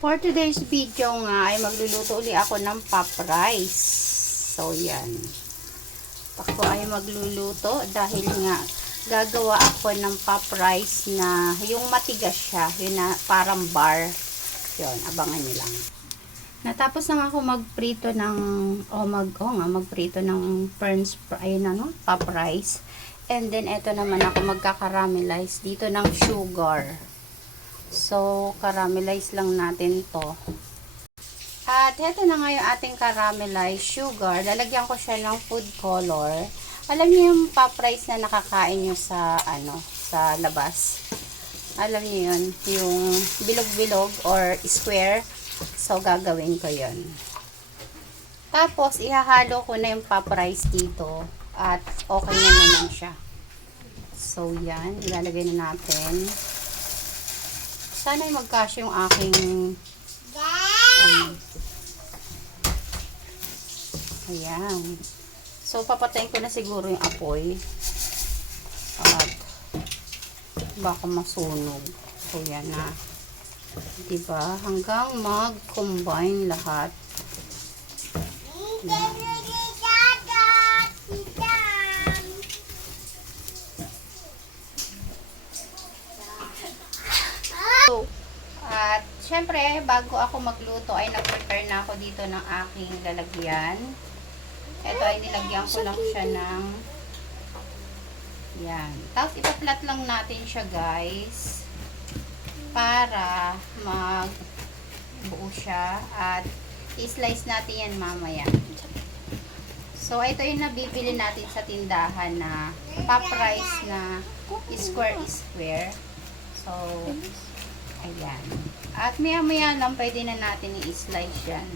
For today's video nga ay magluluto uli ako ng pop rice. So yan. Ako ay magluluto dahil nga gagawa ako ng pop rice na yung matigas siya, yun na parang bar. Yun, abangan niyo lang. Natapos na ako magprito ng magprito ng pop rice. And then eto naman ako magkakaramelize dito ng sugar. So, caramelize lang natin to. At heto na nga yung ating caramelized sugar. Lalagyan ko siya ng food color. Alam niyo yung pop rice na nakakain nyo sa, sa labas. Alam niyo yun, yung bilog-bilog or square. So, gagawin ko yun. Tapos, ihahalo ko na yung pop rice dito. At okay na naman siya. So, yan. Ilalagay na natin. Sana ay magkasya yung aking ayan. So, papatayin ko na siguro yung apoy. At baka masunog. So, yan na. Diba? Hanggang mag-combine lahat. Yan. At syempre, bago ako magluto ay nag-prepare na ako dito ng aking lalagyan. Ito ay nilagyan ko lang siya ng yan. Tapos ipaplat lang natin siya, guys, para magbuo siya at i-slice natin yan mamaya. So ito yung nabibili natin sa tindahan na pop rice na square. So ayan. At maya-maya lang, pwede na natin i-slice yan.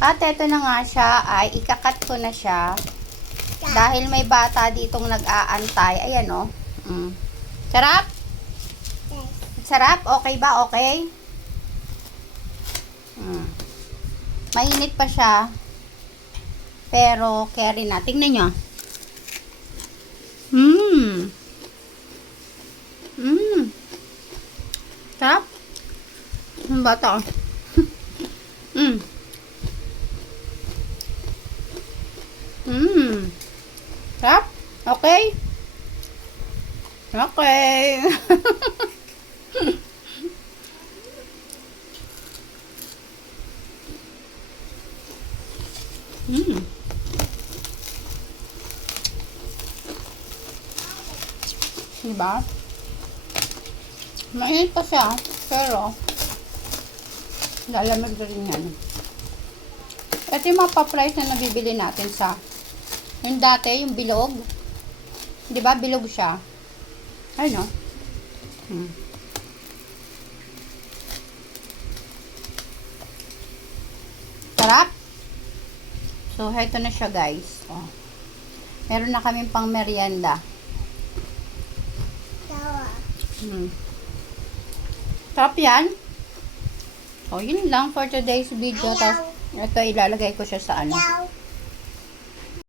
At eto na nga siya, ay ikakat ko na siya. Dahil may bata ditong nag-aantay. Ayan o. Sarap? Sarap? Okay ba? Okay? Mainit pa siya. Pero, carry na. Tingnan nyo. Sarap? Ang bata. Sarap? Okay? Okay. Diba? Mainit pa siya, pero lalamig na rin yan. Ito yung mga pop rice na nabibili natin sa yung dati, yung bilog. Diba? Bilog siya. Ay, no? Sarap? So, heto na siya, guys. Oh. Meron na kaming pang merienda. Sarap yan. So, yun lang for today's video. Tapos, ito ilalagay ko siya sa